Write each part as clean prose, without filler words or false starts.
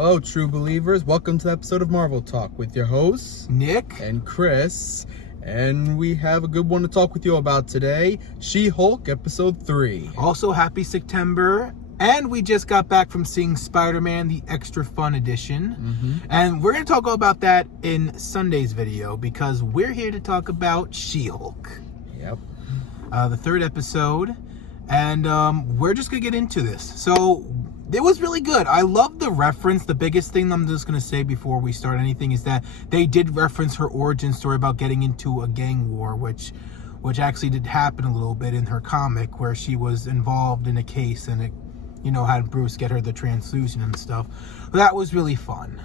Hello, true believers. Welcome to the episode of Marvel Talk with your hosts, Nick and Chris. And we have a good one to talk with you about today, She-Hulk Episode 3. Also, happy September. And we just got back from seeing Spider-Man, the Extra Fun Edition. And we're going to talk all about that in Sunday's video because we're here to talk about She-Hulk. Yep. The third episode. And we're just going to get into this. So, it was really good. I love the reference. The biggest thing I'm just going to say before we start anything is that they did reference her origin story about getting into a gang war, which actually did happen a little bit in her comic, where she was involved in a case and it, had Bruce get her the transfusion and stuff. That was really fun.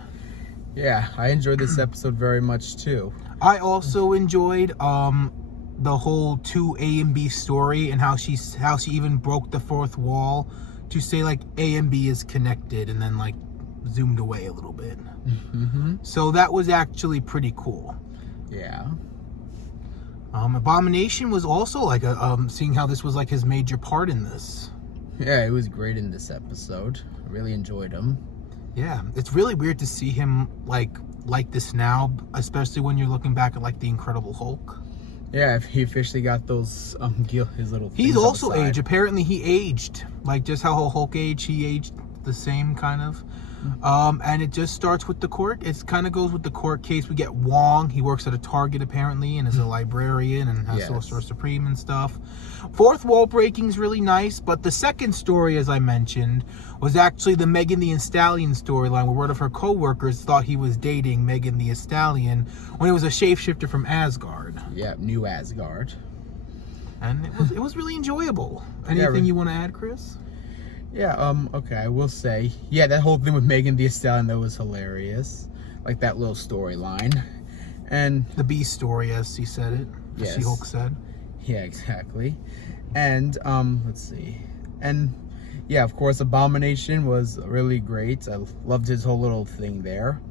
Yeah, I enjoyed this episode very much too. I also enjoyed the whole 2A and B story and how she even broke the fourth wall to say like A and B is connected and then like zoomed away a little bit. So that was actually pretty cool. Yeah. Abomination was also like seeing how this was like his major part in this. Yeah, it was great in this episode. I really enjoyed him. Yeah, it's really weird to see him like this now, especially when you're looking back at like the Incredible Hulk. Yeah, he officially got those his little things. He's also aged. Apparently he aged. Like just how Hulk aged, he aged the same kind of. And it just starts with the court. It kind of goes with the court case. We get Wong. He works at a Target apparently and is a librarian and has Sorcerer Supreme and stuff. Fourth wall breaking is really nice, but the second story, as I mentioned, was actually the Megan Thee Stallion storyline, where one of her co-workers thought he was dating Megan Thee Stallion when it was a shapeshifter from Asgard. Yeah, New Asgard. And it was really enjoyable. Anything you want to add, Chris? Yeah, okay, I will say, yeah, that whole thing with Megan Thee Stallion, that was hilarious. Like that little storyline. And the B story, as he said it. Yes. She-Hulk said. Yeah, exactly. And, let's see. And, yeah, of course, Abomination was really great. I loved his whole little thing there.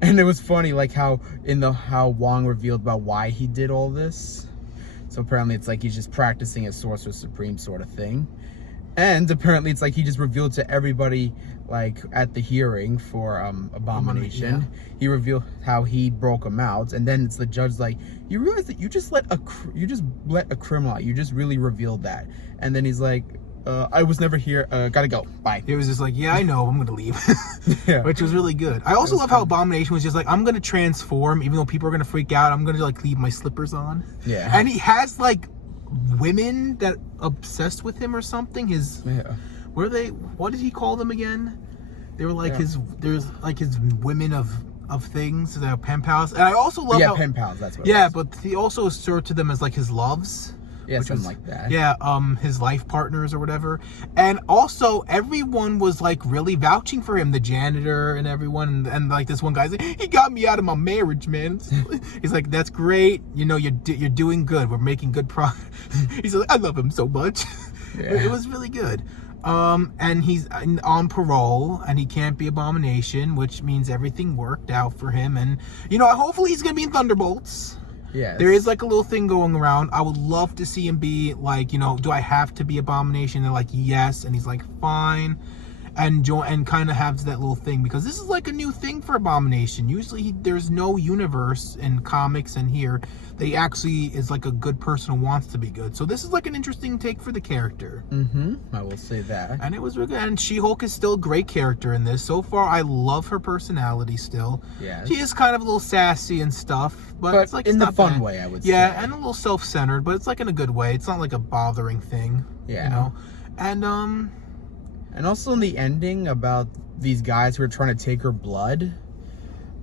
And it was funny, like, how Wong revealed about why he did all this. So apparently it's like he's just practicing a Sorcerer Supreme sort of thing. And apparently it's like he just revealed to everybody, like, at the hearing for Abomination. Yeah. He revealed how he broke him out. And then it's the judge like, you realize that you just let a criminal out. You just really revealed that. And then he's like, I was never here. Gotta go. Bye. It was just like, yeah, I know. I'm going to leave. Yeah. Which was really good. I also love how Abomination was just like, I'm going to transform. Even though people are going to freak out, I'm going to, like, leave my slippers on. Yeah. And he has, like, women that obsessed with him or something. What did he call them again? They were like his women of things, their pen pals. And I also love how pen pals, that's what it was. but he also referred to them as like his loves. Yeah, something like that. Yeah, his life partners or whatever. And also everyone was like really vouching for him, the janitor and everyone, and like this one guy's like, he got me out of my marriage, man. He's like, that's great, you're doing good, we're making good progress. He's like, I love him so much. Yeah. It was really good. And he's on parole and he can't be Abomination, which means everything worked out for him. And hopefully he's gonna be in Thunderbolts. Yes. There is like a little thing going around. I would love to see him be like, do I have to be Abomination? They're like, yes. And he's like, fine. And kind of have that little thing, because this is like a new thing for Abomination. Usually there's no universe in comics, and here they actually is like a good person who wants to be good. So this is like an interesting take for the character. I will say that. And it was really good. And She-Hulk is still a great character in this. So far, I love her personality still. Yeah. She is kind of a little sassy and stuff, but it's like in the fun bad. way, I would say. Yeah, and a little self-centered, but it's like in a good way. It's not like a bothering thing. Yeah. And also in the ending about these guys who are trying to take her blood.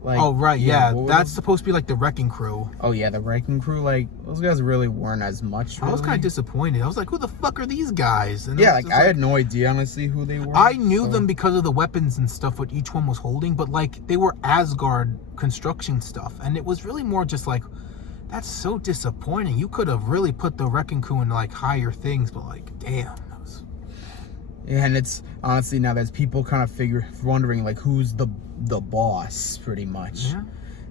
Like, oh, right, yeah. That's supposed to be like the Wrecking Crew. Oh, yeah, the Wrecking Crew. Like, those guys really weren't as much, really. I was kind of disappointed. I was like, who the fuck are these guys? And yeah, I had no idea, honestly, who they were. I knew them because of the weapons and stuff what each one was holding, but, like, they were Asgard construction stuff. And it was really more just like, that's so disappointing. You could have really put the Wrecking Crew in, like, higher things, but, like, damn. Yeah, and it's honestly now there's people kind of wondering like who's the boss, pretty much. Yeah.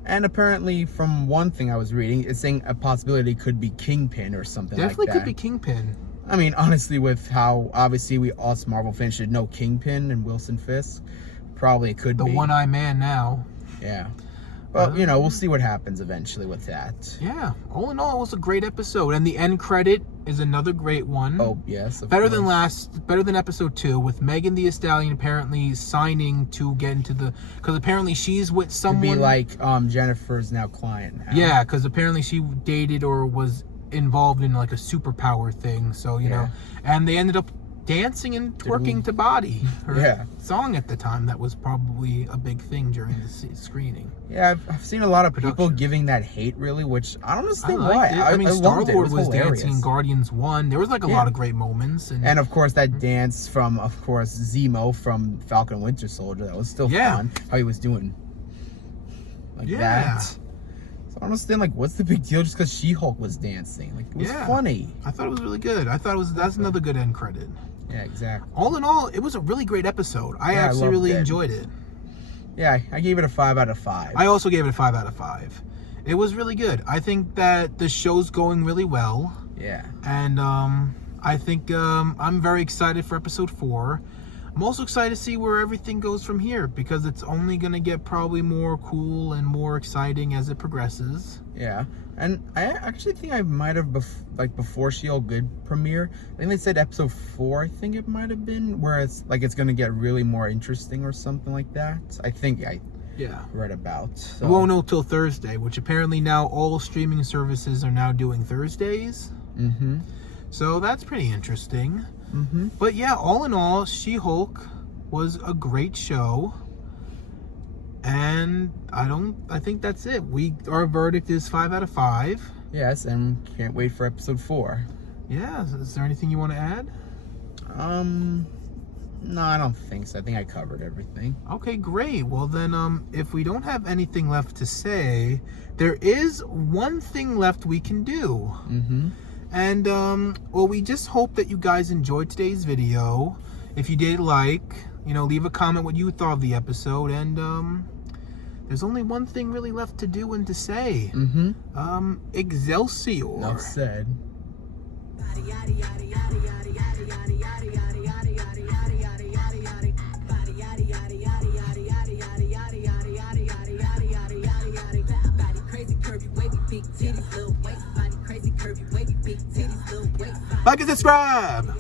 And apparently, from one thing I was reading, it's saying a possibility could be Kingpin or something like that. Definitely could be Kingpin. I mean, honestly, with how obviously we us Marvel fans should know Kingpin and Wilson Fisk, probably it could The be. one-eye man now. Yeah. But, you know, we'll see what happens eventually with that. Yeah. All in all, it was a great episode. And the end credit is another great one. Oh, yes. Of Better course. than episode 2, with Megan Thee Stallion apparently signing to get into the, because apparently she's with someone. To be like Jennifer's now client now. Yeah, because apparently she dated or was involved in like a superpower thing. So, you know, and they ended up dancing and twerking to Body, her song at the time. That was probably a big thing during the screening. Yeah, I've seen a lot of people giving that hate, really, which I don't understand why. I mean, Star-Lord was hilarious. dancing in Guardians 1. There was like a lot of great moments. And of course, that dance from, of course, Zemo from Falcon Winter Soldier. That was still fun. How he was doing like that. So I don't understand, like, what's the big deal just because She-Hulk was dancing? Like, it was funny. I thought it was really good. I thought that's another good end credit. Yeah, exactly. All in all, it was a really great episode. I actually really enjoyed it. Yeah, I gave it a 5 out of 5. I also gave it a 5 out of 5. It was really good. I think that the show's going really well. Yeah. And I think I'm very excited for episode 4. I'm also excited to see where everything goes from here, because it's only going to get probably more cool and more exciting as it progresses. Yeah. And I actually think I might have, before She-Hulk Good premiere, I think they said episode 4, I think it might have been, where it's like it's going to get really more interesting or something like that. I think I read about. So. We won't know till Thursday, which apparently now all streaming services are now doing Thursdays. Mm-hmm. So that's pretty interesting. Mm-hmm. But yeah, all in all, She-Hulk was a great show. And I think that's it. Our verdict is 5 out of 5. Yes, and can't wait for episode 4. Yeah, is there anything you want to add? No, I don't think so. I think I covered everything. Okay, great. Well then, if we don't have anything left to say, there is one thing left we can do. Mm-hmm. And, well, we just hope that you guys enjoyed today's video. If you did leave a comment what you thought of the episode. And, there's only one thing really left to do and to say. Mm-hmm. Excelsior. Enough said. Like and subscribe.